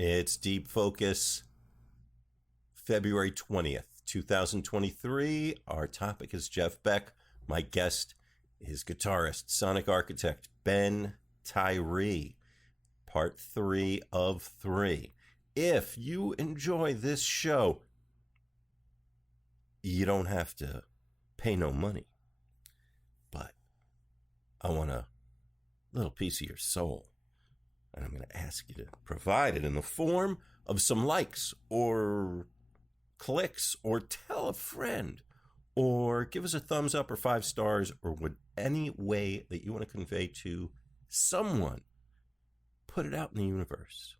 It's Deep Focus, February 20th, 2023. Our topic is Jeff Beck. My guest is guitarist, sonic architect, Ben Tyree. Part 3 of 3. If you enjoy this show, you don't have to pay no money. But I want a little piece of your soul. And I'm going to ask you to provide it in the form of some likes or clicks, or tell a friend, or give us a thumbs up or 5 stars, or any way that you want to convey to someone. Put it out in the universe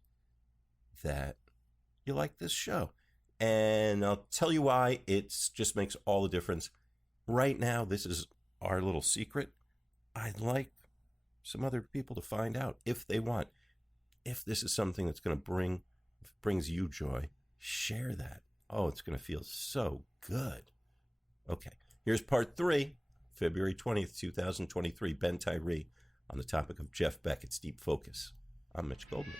that you like this show. And I'll tell you why. It just makes all the difference. Right now, this is our little secret. I'd like some other people to find out if they want. If this is something that's going to brings you joy, share that. Oh, it's going to feel so good. Okay, here's part 3, February 20th, 2023. Ben Tyree on the topic of Jeff Beck. It's Deep Focus. I'm Mitch Goldman.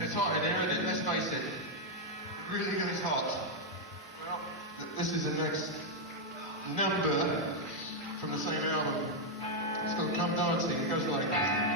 It's hot in here, isn't it? Let's face it. Really is hot. Well, this is the next number from the same album. It's called Come Dancing. It goes like this.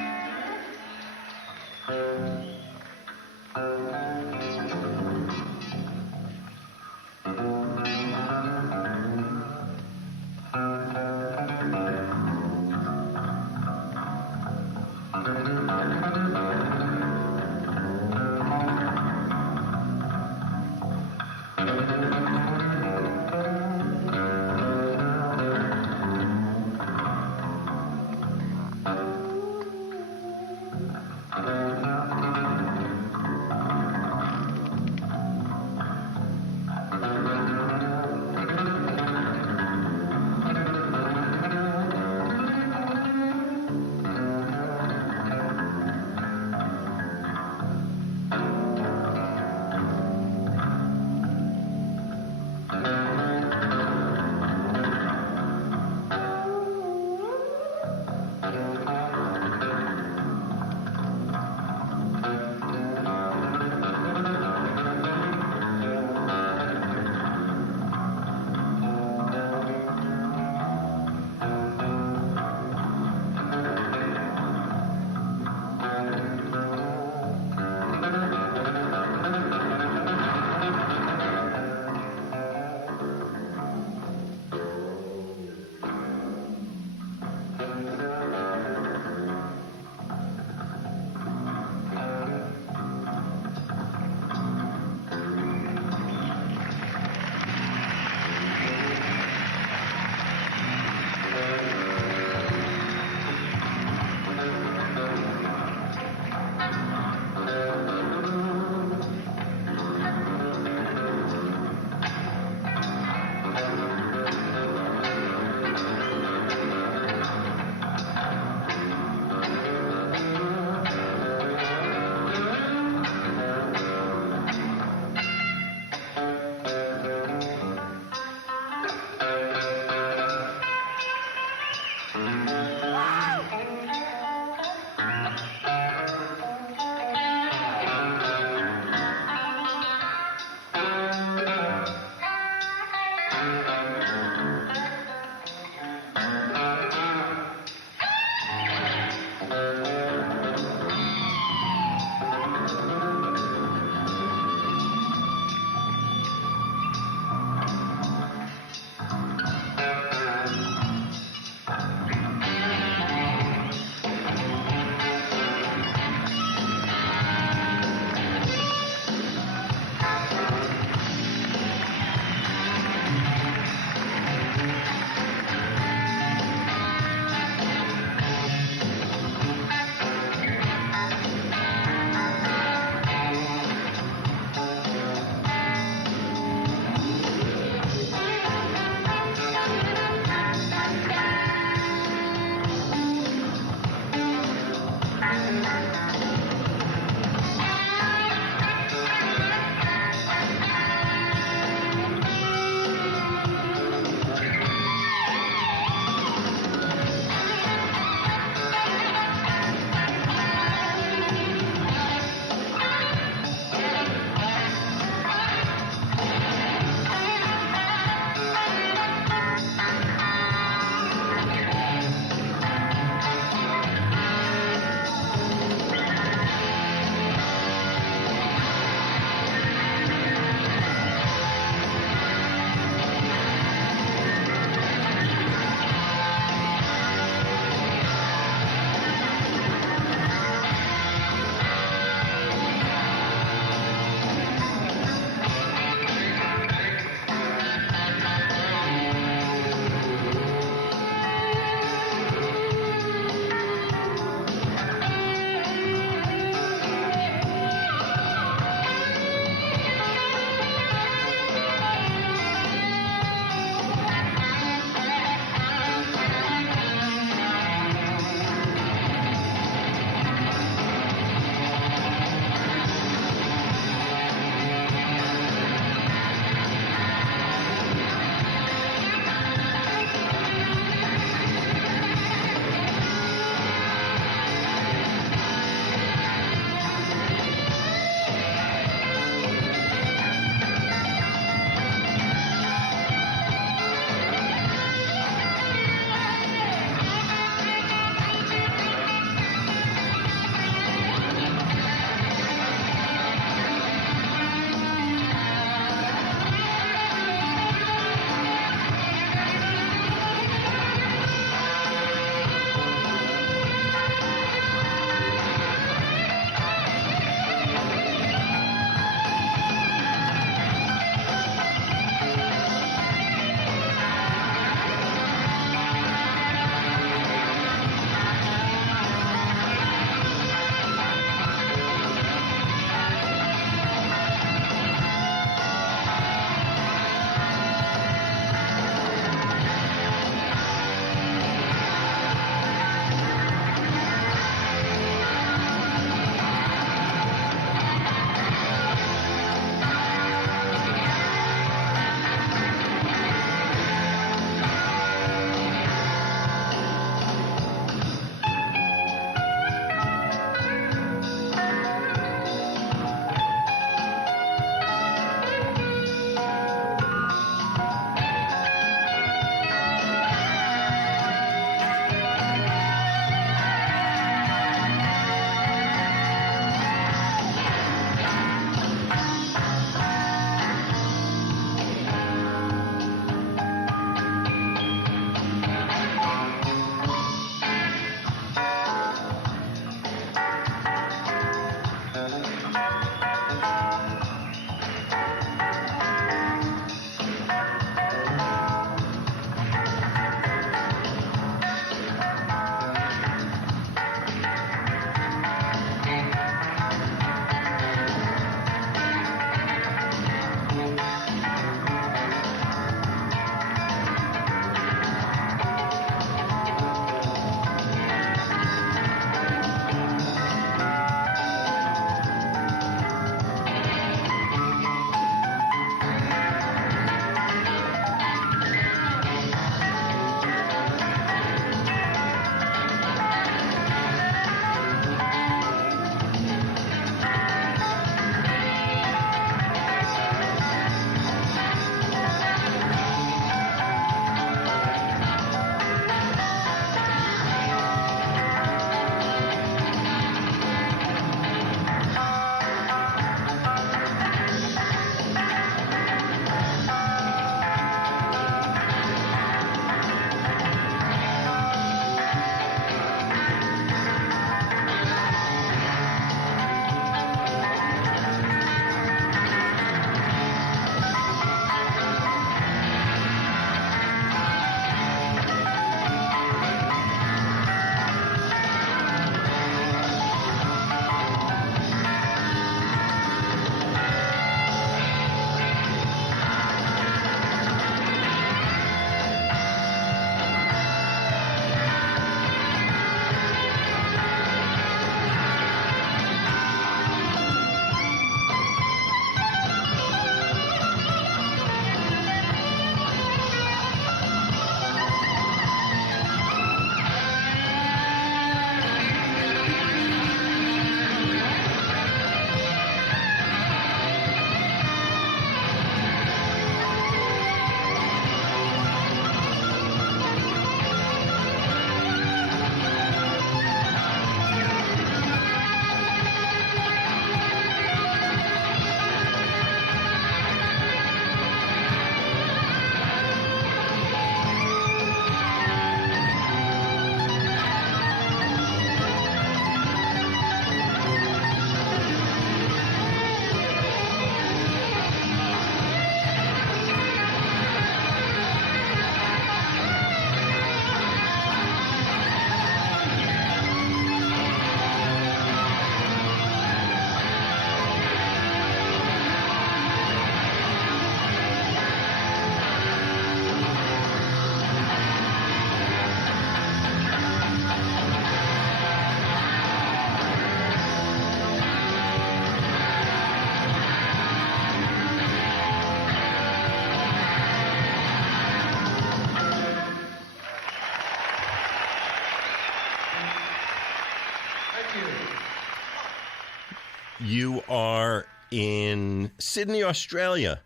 You are in Sydney, Australia,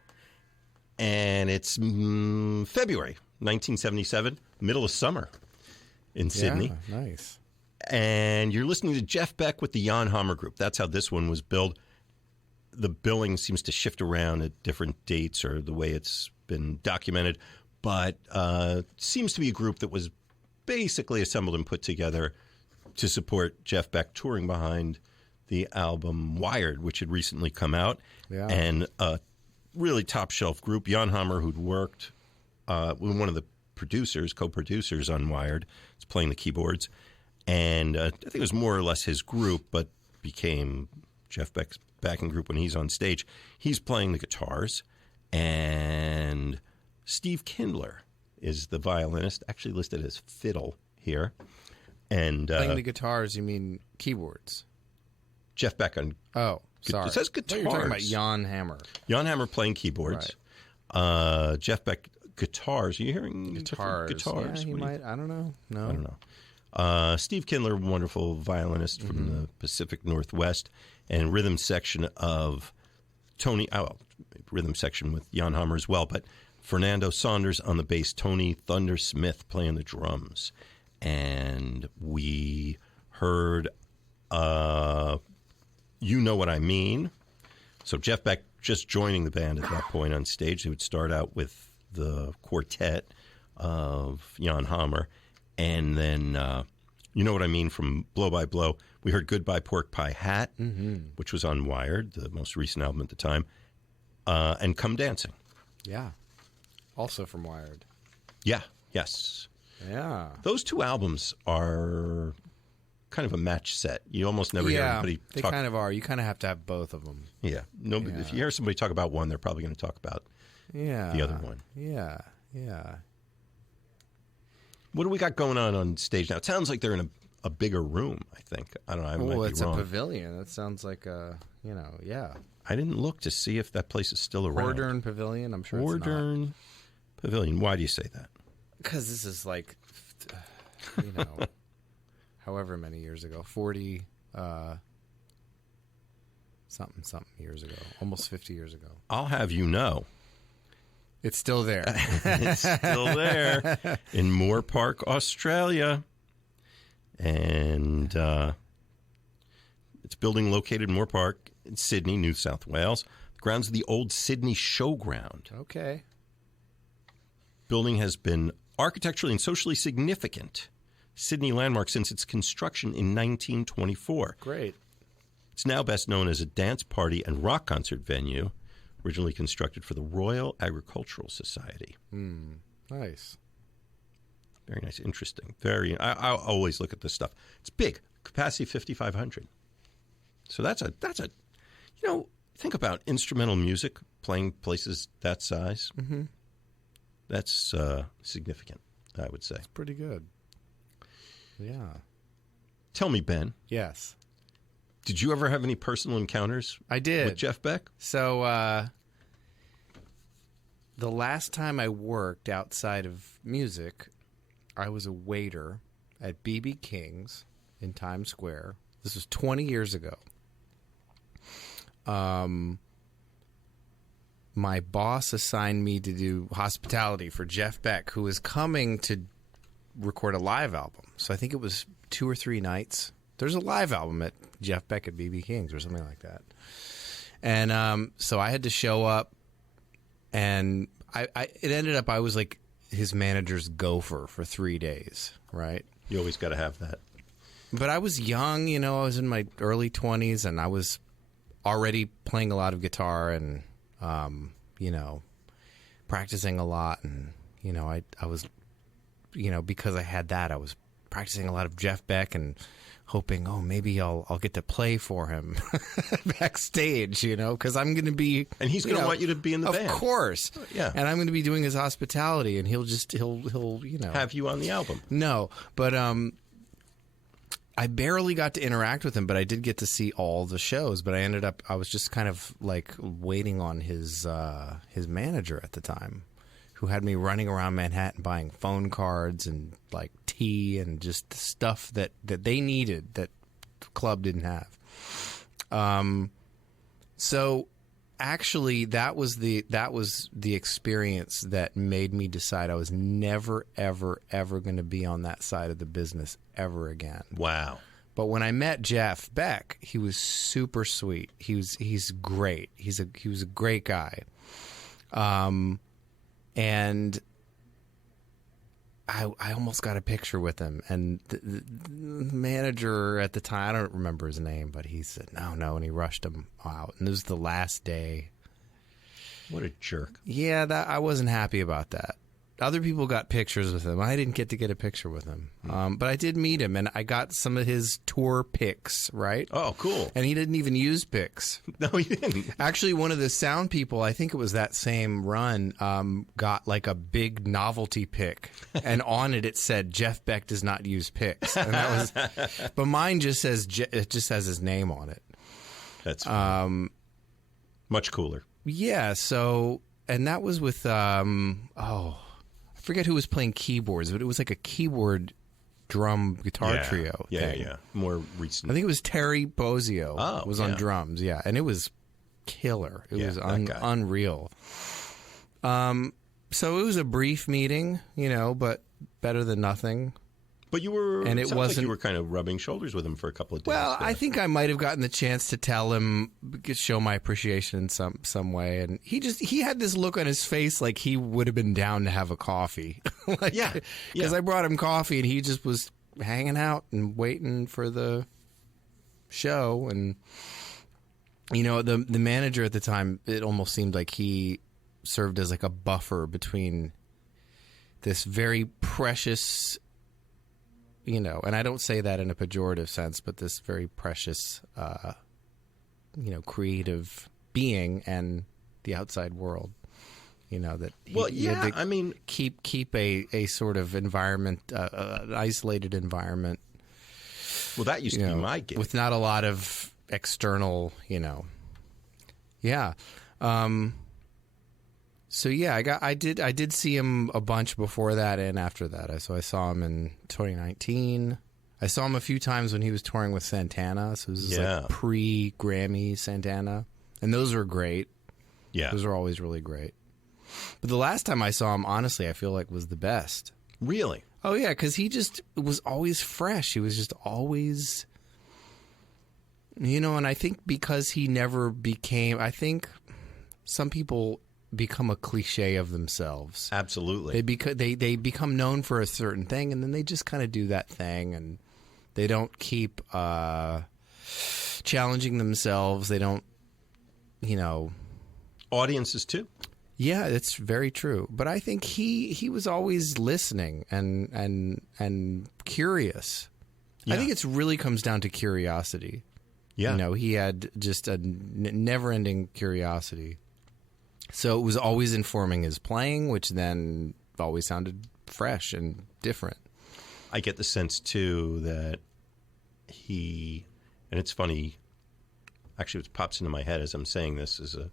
and it's February 1977, middle of summer in Sydney. Yeah, nice. And you're listening to Jeff Beck with the Jan Hammer Group. That's how this one was billed. The billing seems to shift around at different dates or the way it's been documented, but seems to be a group that was basically assembled and put together to support Jeff Beck touring behind the album Wired, which had recently come out. Yeah. And a really top-shelf group. Jan Hammer, who'd worked with one of the producers, co-producers on Wired, was playing the keyboards. And I think it was more or less his group, but became Jeff Beck's backing group when he's on stage. He's playing the guitars, and Steve Kindler is the violinist, actually listed as fiddle here. And playing the guitars, you mean keyboards? Jeff Beck on... Oh, sorry. It says guitars. You're talking about Jan Hammer. Jan Hammer playing keyboards. Right. Jeff Beck guitars. Are you hearing guitars? Guitars. Yeah, he might. I don't know. No. I don't know. Steve Kindler, wonderful violinist from the Pacific Northwest, and rhythm section of Tony... Oh, rhythm section with Jan Hammer as well, but Fernando Saunders on the bass, Tony Thunder Smith playing the drums. And we heard You Know What I Mean. So Jeff Beck just joining the band at that point on stage. They would start out with the quartet of Jan Hammer. And then You Know What I Mean from Blow by Blow. We heard Goodbye Pork Pie Hat, which was on Wired, the most recent album at the time. And Come Dancing. Yeah. Also from Wired. Yeah, yes. Yeah. Those two albums are kind of a match set. You almost never hear anybody they talk. kind of are. You kind of have to have both of them. Yeah. No, Yeah. If you hear somebody talk about one, they're probably going to talk about the other one. Yeah, yeah. What do we got going on stage now? It sounds like they're in a bigger room, I think. I don't know. I might It's be wrong. a pavilion. That sounds like a, yeah. I didn't look to see if that place is still around. Hordern Pavilion, I'm sure Hordern Pavilion. Why do you say that? Because this is like, however many years ago, 40 something years ago, almost 50 years ago. I'll have you know. It's still there. It's still there in Moore Park, Australia. And it's a building located in Moore Park in Sydney, New South Wales. The grounds of the old Sydney Showground. Okay. Building has been architecturally and socially significant Sydney landmark since its construction in 1924. Great. It's now best known as a dance party and rock concert venue, originally constructed for the Royal Agricultural Society. Nice. Very nice. Interesting. I always look at this stuff. It's big. Capacity 5,500. So that's a think about instrumental music playing places that size. Mm-hmm. That's significant, I would say. It's pretty good. Yeah. Tell me, Ben. Yes. Did you ever have any personal encounters? I did. With Jeff Beck? So, the last time I worked outside of music, I was a waiter at B.B. King's in Times Square. This was 20 years ago. My boss assigned me to do hospitality for Jeff Beck, who was coming to record a live album. So I think it was 2 or 3 nights. There's a live album at Jeff Beck at B.B. King's or something like that. And so I had to show up, and it ended up I was like his manager's gopher for 3 days, right? You always got to have that. But I was young, I was in my early 20s, and I was already playing a lot of guitar and, practicing a lot. And, I was, because I had that, I was practicing a lot of Jeff Beck and hoping, maybe I'll get to play for him backstage, because I'm going to be... And he's going to want you to be in the band. Of course. Yeah. And I'm going to be doing his hospitality, and he'll have you on the album. No, but I barely got to interact with him, but I did get to see all the shows. But I was just kind of like waiting on his manager at the time, who had me running around Manhattan buying phone cards and like tea and just stuff that they needed that the club didn't have. So actually, that was the experience that made me decide I was never, ever, ever going to be on that side of the business ever again. Wow. But when I met Jeff Beck, he was super sweet. He's great. He was a great guy. And I almost got a picture with him, and the manager at the time, I don't remember his name, but he said no, and he rushed him out. And it was the last day. What a jerk. Yeah, I wasn't happy about that. Other people got pictures with him. I didn't get to get a picture with him. But I did meet him, and I got some of his tour pics, right? Oh, cool. And he didn't even use pics. No, he didn't. Actually, one of the sound people, I think it was that same run, got like a big novelty pic, and on it said Jeff Beck does not use pics. And that was, but mine just says it just has his name on it. That's much cooler. Yeah. So, and that was with I forget who was playing keyboards, but it was like a keyboard drum guitar trio. Yeah. More recent. I think it was Terry Bozzio was on yeah. drums. Yeah, and it was killer. It was unreal. So it was a brief meeting, but better than nothing. But you were, and it wasn't. Like you were kind of rubbing shoulders with him for a couple of days. Well, I think I might have gotten the chance to tell him, show my appreciation in some way, and he had this look on his face like he would have been down to have a coffee. Because I brought him coffee, and he just was hanging out and waiting for the show, and the manager at the time, it almost seemed like he served as like a buffer between this very precious. And I don't say that in a pejorative sense, but this very precious, creative being and the outside world, that he had to keep a sort of environment, an isolated environment. Well, that used to be my gig. With not a lot of external, Yeah. So yeah, I did see him a bunch before that and after that. So I saw him in 2019. I saw him a few times when he was touring with Santana. So this is like pre-Grammy Santana, and those were great. Yeah, those were always really great. But the last time I saw him, honestly, I feel like was the best. Really? Oh yeah, because he just was always fresh. He was just always, and I think because he never became. I think some people become a cliche of themselves. Absolutely. They become known for a certain thing, and then they just kind of do that thing, and they don't keep challenging themselves. They don't, audiences too. Yeah, it's very true. But I think he was always listening and curious. Yeah. I think it really comes down to curiosity. Yeah. He had just a never-ending curiosity. So it was always informing his playing, which then always sounded fresh and different. I get the sense, too, that and it's funny, actually it pops into my head as I'm saying this, is a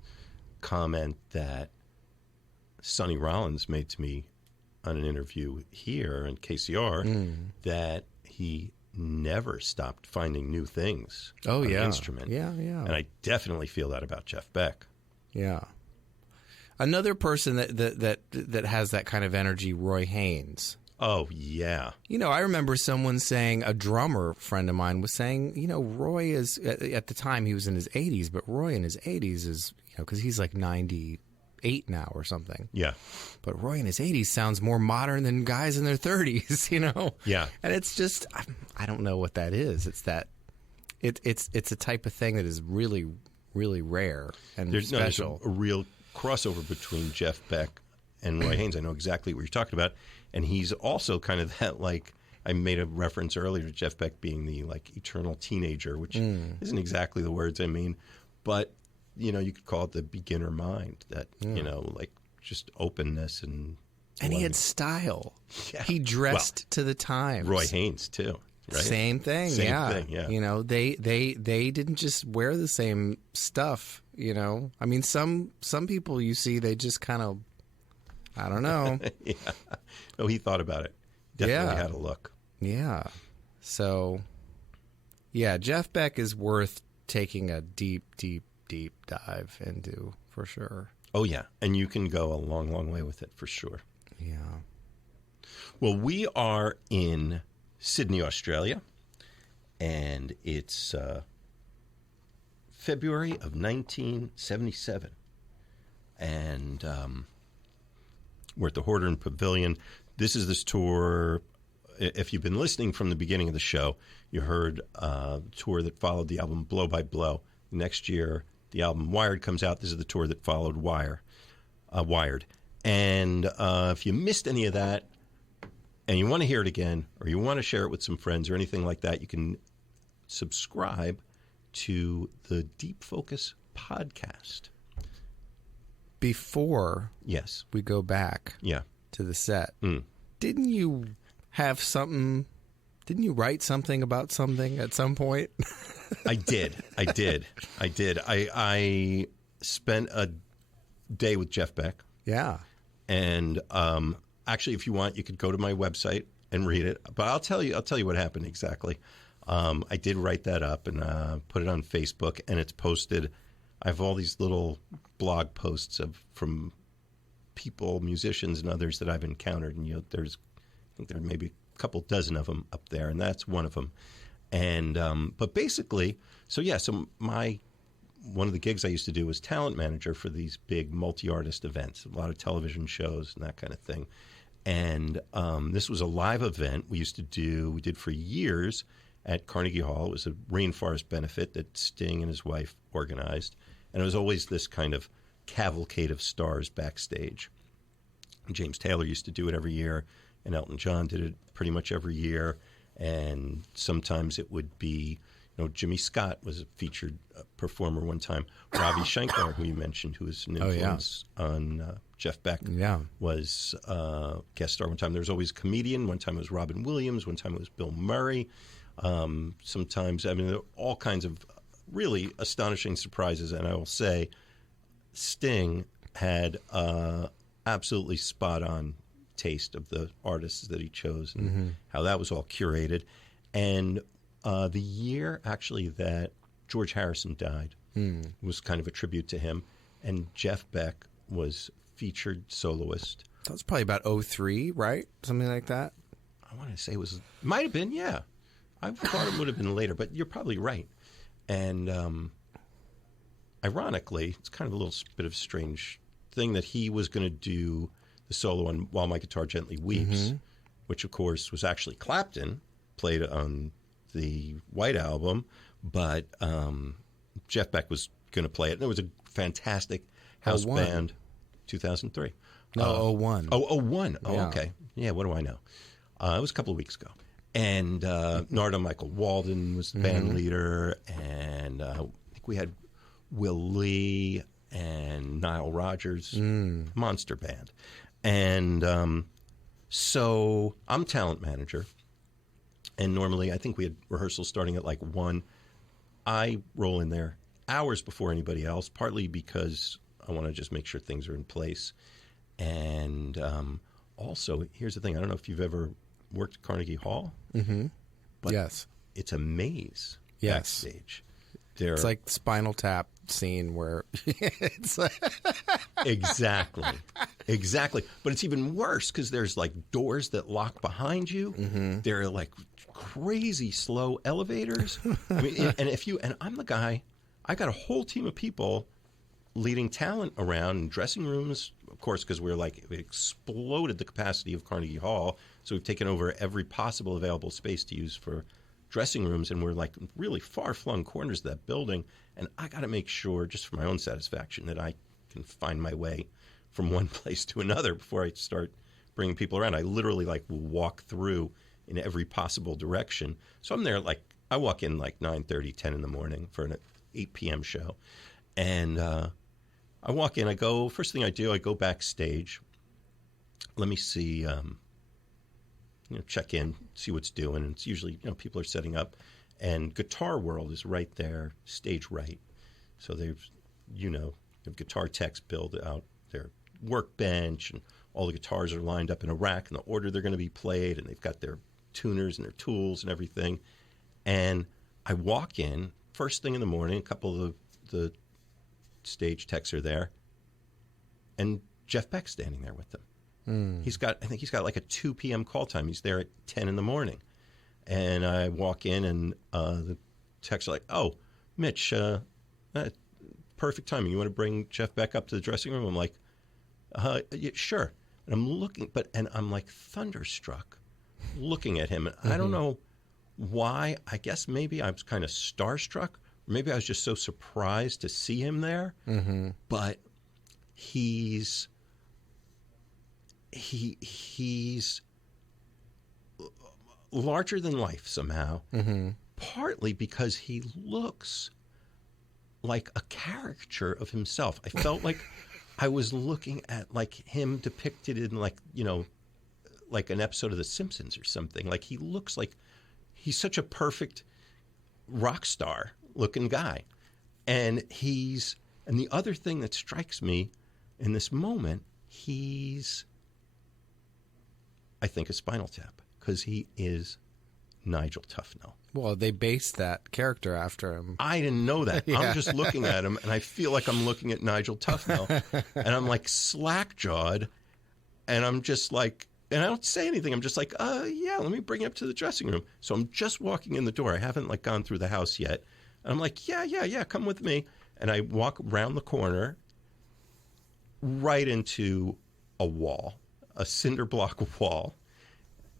comment that Sonny Rollins made to me on an interview here in KCR, that he never stopped finding new things on the instrument. Yeah. And I definitely feel that about Jeff Beck. Yeah. Another person that has that kind of energy, Roy Haynes. Oh, yeah. I remember someone saying, a drummer friend of mine was saying, Roy is, at the time he was in his 80s, but Roy in his 80s is, because he's like 98 now or something. Yeah. But Roy in his 80s sounds more modern than guys in their 30s, Yeah. And it's just, I don't know what that is. It's that, it's a type of thing that is really, really rare and special. There's a real crossover between Jeff Beck and Roy Haynes. I know exactly what you're talking about. And he's also kind of that, like, I made a reference earlier to Jeff Beck being the, like, eternal teenager, which isn't exactly the words I mean. But, you could call it the beginner mind, that, like, just openness and he had style. Yeah. He dressed to the times. Roy Haynes, too. Right? Same thing, yeah. They didn't just wear the same stuff, I mean, some people you see, they just kind of, I don't know. Yeah. Oh, he thought about it. Definitely had a look. Yeah. So, yeah, Jeff Beck is worth taking a deep, deep deep dive into, for sure. Oh, yeah. And you can go a long, long way with it, for sure. Yeah. Well, we are in Sydney, Australia, and it's February of 1977. And we're at the Horton Pavilion. This is this tour. If you've been listening from the beginning of the show, you heard the tour that followed the album Blow by Blow. Next year, the album Wired comes out. This is the tour that followed Wired. And if you missed any of that and you want to hear it again, or you want to share it with some friends or anything like that, you can subscribe to the Deep Focus podcast. Before Yes. we go back Yeah. to the set, didn't you have something? Didn't you write something about something at some point? I did. I spent a day with Jeff Beck. Yeah. And actually, if you want, you could go to my website and read it. But I'll tell you what happened exactly. I did write that up and put it on Facebook, and it's posted. I have all these little blog posts from people, musicians, and others that I've encountered. And I think there are maybe a couple dozen of them up there, and that's one of them. And but basically, so one of the gigs I used to do was talent manager for these big multi-artist events, a lot of television shows and that kind of thing. And this was a live event we did for years at Carnegie Hall. It was a rainforest benefit that Sting and his wife organized. And it was always this kind of cavalcade of stars backstage. James Taylor used to do it every year, and Elton John did it pretty much every year. And sometimes it would be, Jimmy Scott was a featured performer one time. Ravi Shankar, who you mentioned, who was an influence on Jeff Beck, was a guest star one time. There was always a comedian. One time it was Robin Williams. One time it was Bill Murray. Sometimes, there are all kinds of really astonishing surprises. And I will say, Sting had absolutely spot-on taste of the artists that he chose and how that was all curated. And the year, actually, that George Harrison died was kind of a tribute to him. And Jeff Beck was featured soloist. That was probably about 2003, right? Something like that? I want to say might have been, yeah. I thought it would have been later, but you're probably right. And ironically, it's kind of a little bit of a strange thing that he was going to do the solo on While My Guitar Gently Weeps, which, of course, was actually Clapton, played on the White Album, but Jeff Beck was going to play it. And it was a fantastic house band. 2003. No, 01. Oh, 01. Oh, Yeah. Okay. Yeah, what do I know? It was a couple of weeks ago. And Narda Michael Walden was the band leader, and I think we had Will Lee and Nile Rodgers, monster band. And so I'm talent manager, and normally I think we had rehearsals starting at like 1. I roll in there hours before anybody else, partly because I want to just make sure things are in place. And also, here's the thing. I don't know if you've ever worked at Carnegie Hall. But yes. It's a maze backstage. It's like Spinal Tap scene where it's like Exactly. But it's even worse because there's like doors that lock behind you. There are like crazy slow elevators. And I'm the guy, I got a whole team of people leading talent around in dressing rooms, of course, because we exploded the capacity of Carnegie Hall. So we've taken over every possible available space to use for dressing rooms, and we're like really far-flung corners of that building. And I got to make sure, just for my own satisfaction, that I can find my way from one place to another before I start bringing people around. I literally will walk through in every possible direction. So I'm there I walk in 9:30, 10 in the morning for an 8 p.m. show. And I walk in, first thing I do, I go backstage. Let me see, check in, see what's doing. And it's usually, people are setting up. And Guitar World is right there, stage right. So they've, guitar techs build out their workbench, and all the guitars are lined up in a rack in the order they're going to be played, and they've got their tuners and their tools and everything. And I walk in, first thing in the morning, a couple of the backstage techs are there, and Jeff Beck's standing there with them. I think he's got like a 2 p.m. call time. He's there at 10 in the morning. And I walk in, and the techs are like, "Oh, Mitch, perfect timing. You want to bring Jeff Beck up to the dressing room?" I'm like, yeah, sure. And I'm looking, and I'm like thunderstruck looking at him. And I don't know why. I guess maybe I was kind of starstruck. Maybe I was just so surprised to see him there. But he's larger than life somehow, partly because he looks like a caricature of himself. I felt like I was looking at like him depicted in like, you know, like an episode of The Simpsons or something. Like he looks like he's such a perfect rock star looking guy. And the other thing that strikes me in this moment, he's, I think, a Spinal Tap, because he is Nigel Tufnell. Well, they based that character after him. I didn't know that. Yeah. I'm just looking at him, and I feel like I'm looking at Nigel Tufnell, and I'm like slack-jawed, and I'm just like, and I don't say anything. I'm just like, yeah, let me bring you up to the dressing room. So I'm just walking in the door. I haven't like gone through the house yet. And I'm like, yeah, come with me. And I walk around the corner right into a wall, a cinder block wall,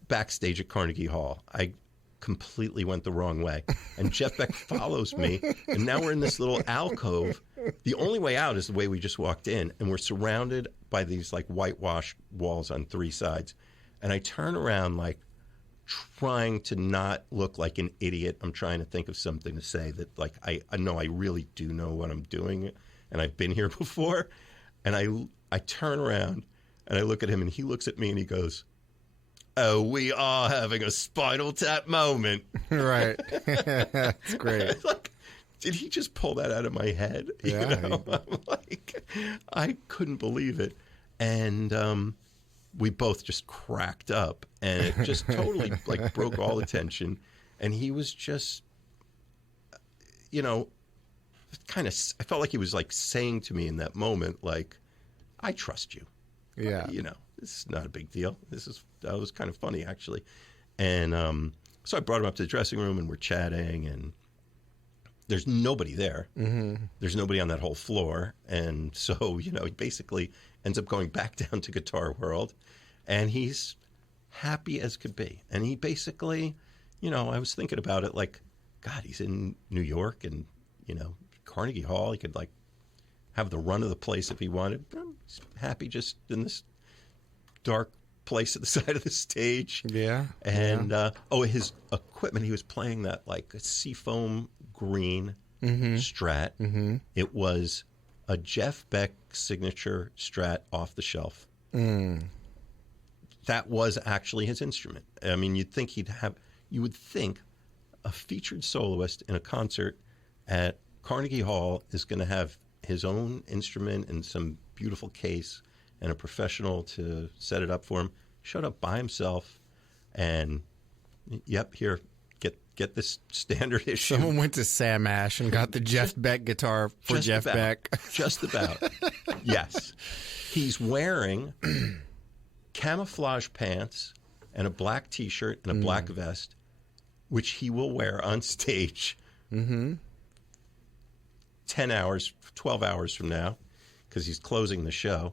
backstage at Carnegie Hall. I completely went the wrong way. And Jeff Beck follows me, and now we're in this little alcove. The only way out is the way we just walked in, and we're surrounded by these like whitewashed walls on 3 sides. And I turn around like trying to not look like an idiot. I'm trying to think of something to say that like I know I really do know what I'm doing, and I've been here before. And I turn around and I look at him, and he looks at me and he goes, "Oh, we are having a Spinal Tap moment." Right. That's great. Like, did he just pull that out of my head? Yeah. You know? I'm like, I couldn't believe it. And we both just cracked up, and it just totally like broke all the tension. And he was just, you know, kind of, I felt like he was like saying to me in that moment, like, "I trust you." Yeah. You know, this is not a big deal. That was kind of funny, actually. And so I brought him up to the dressing room, and we're chatting, and there's nobody there. There's nobody on that whole floor. And so, you know, he basically ends up going back down to Guitar World, and he's happy as could be. And he basically, you know, I was thinking about it like, God, he's in New York, and, you know, Carnegie Hall, he could like have the run of the place if he wanted. He's happy just in this dark place at the side of the stage. Yeah. And his equipment, he was playing that like a seafoam green Strat. It was a Jeff Beck signature Strat off the shelf. That was actually his instrument. I mean, you would think a featured soloist in a concert at Carnegie Hall is going to have his own instrument and some beautiful case and a professional to set it up for him. Showed up by himself, and yep, here, get this standard issue. Someone went to Sam Ash and got the Jeff Beck guitar for Jeff Beck. Just about. Yes. He's wearing camouflage pants and a black T-shirt and a black vest, which he will wear on stage 10 hours, 12 hours from now, because he's closing the show.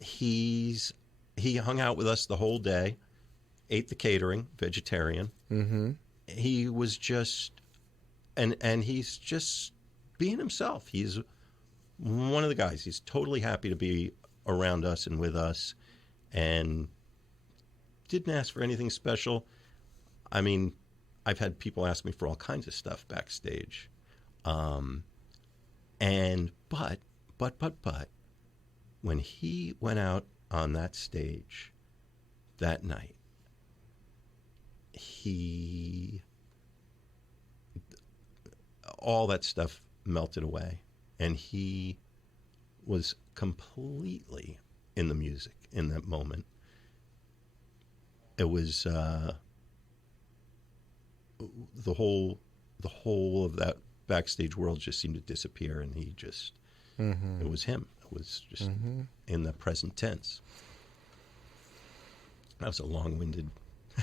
He hung out with us the whole day, ate the catering, vegetarian. He was just, and he's just being himself. He's one of the guys. He's totally happy to be around us and with us, and didn't ask for anything special. I mean, I've had people ask me for all kinds of stuff backstage. But when he went out on that stage that night, all that stuff melted away, and he was completely in the music in that moment. It was the whole of that backstage world just seemed to disappear, and he just It was him. It was just in the present tense. That was a long-winded...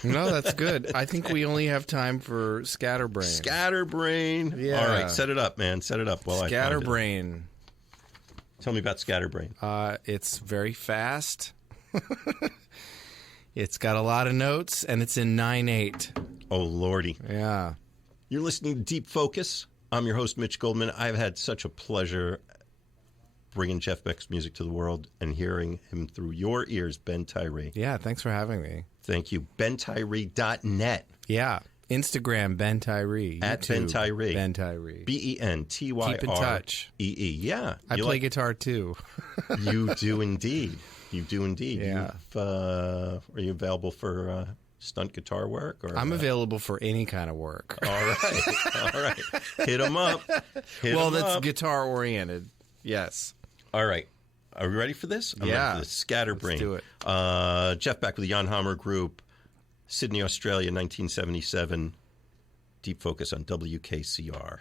No, that's good. I think we only have time for Scatterbrain. Scatterbrain. Yeah. All right, set it up, man. Set it up while I find it. Scatterbrain. Tell me about Scatterbrain. It's very fast. It's got a lot of notes, and it's in 9/8. Oh, Lordy. Yeah. You're listening to Deep Focus. I'm your host, Mitch Goldman. I've had such a pleasure bringing Jeff Beck's music to the world and hearing him through your ears, Ben Tyree. Yeah, thanks for having me. Thank you. BenTyree.net. Yeah. Instagram, Ben Tyree. At YouTube, Ben Tyree. Ben Tyree. BenTyree. Keep in touch. Yeah. I play guitar, too. You do indeed. You do indeed. Yeah. Are you available for stunt guitar work? Or I'm available for any kind of work. All right. All right. Hit them up. That's guitar-oriented. Yes. All right. Are we ready for this? I'm ready for this. Scatterbrain. Let's do it. Jeff Beck with the Jan Hammer Group, Sydney, Australia, 1977. Deep Focus on WKCR.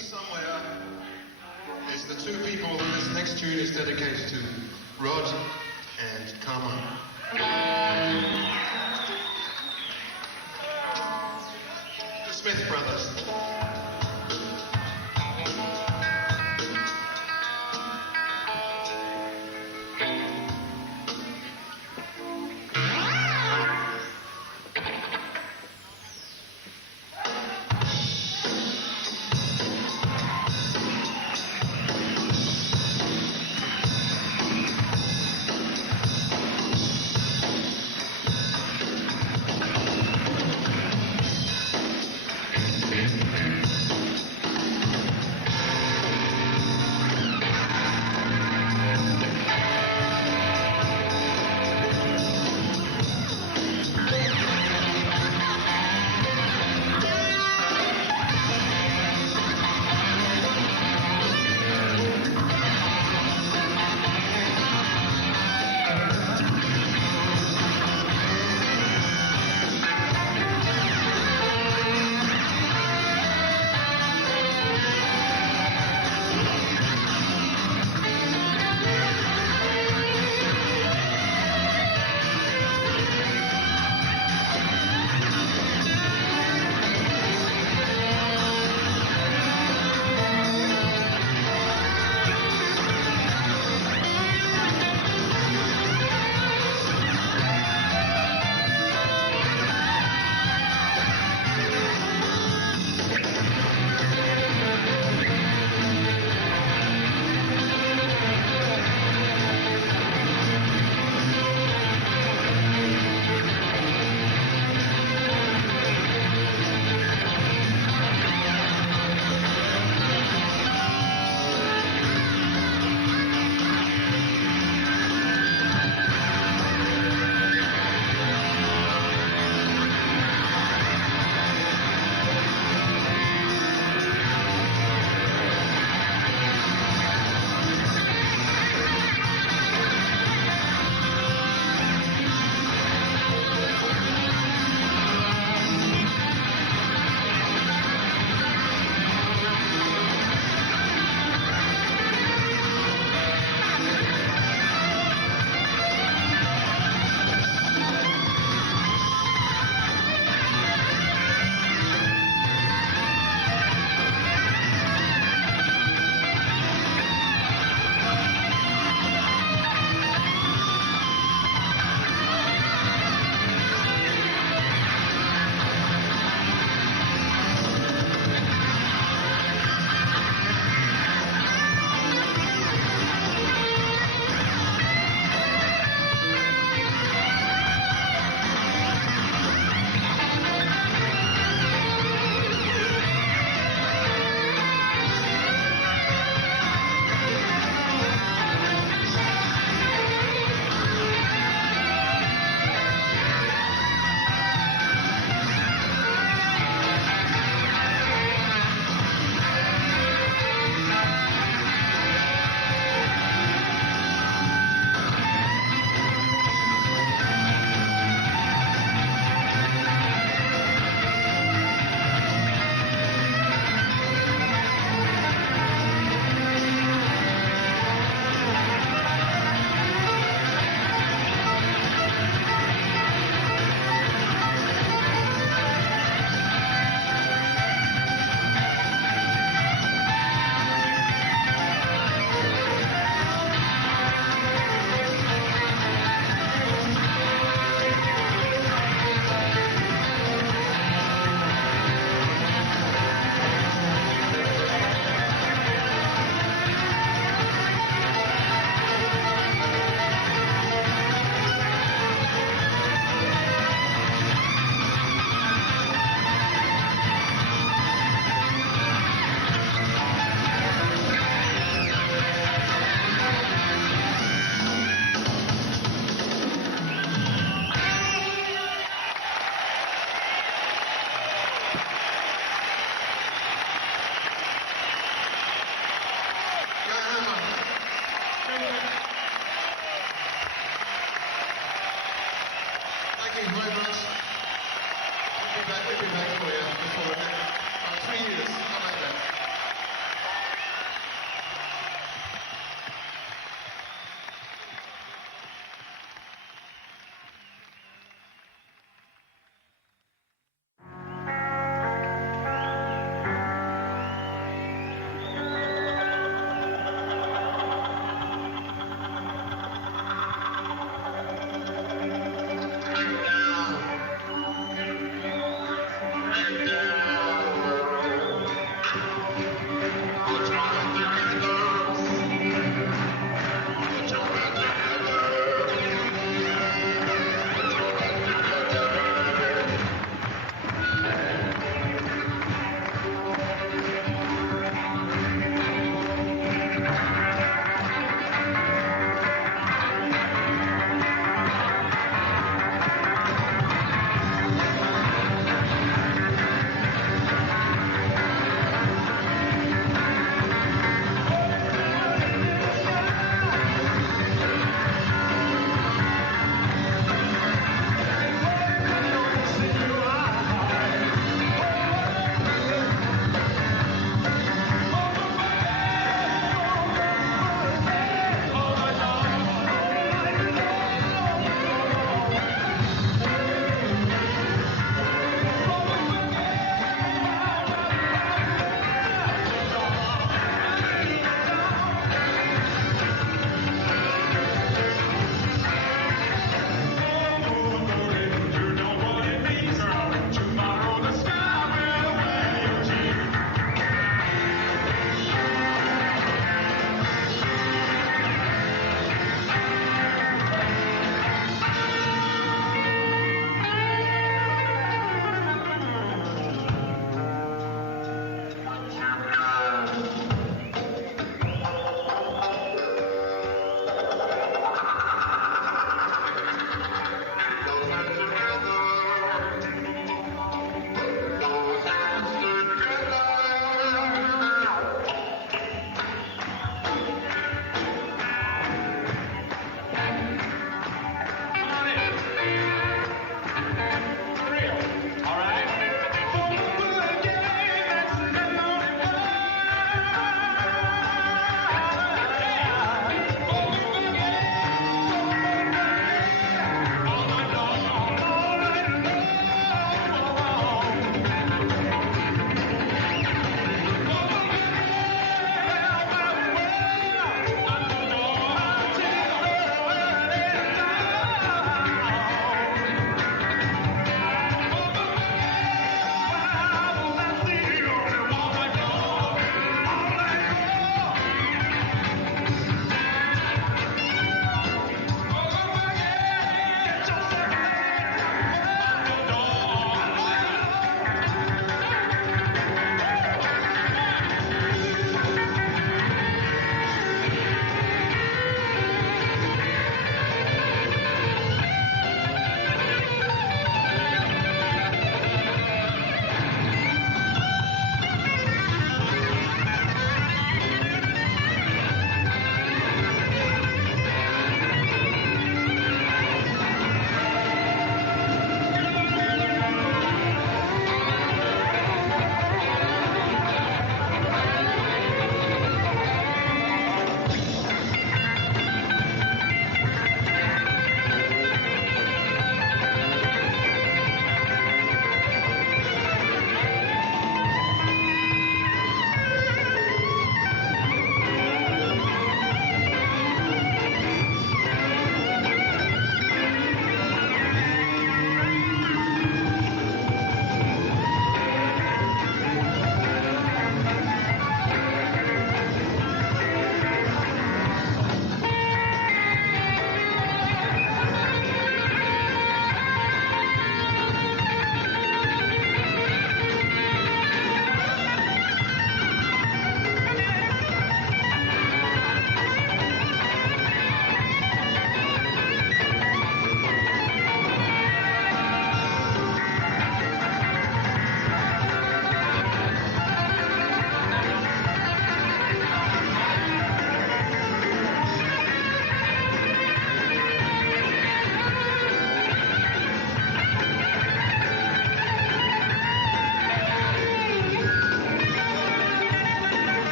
me somewhere is the two people that this next tune is dedicated to, Rod and Carmine. The Smith Brothers.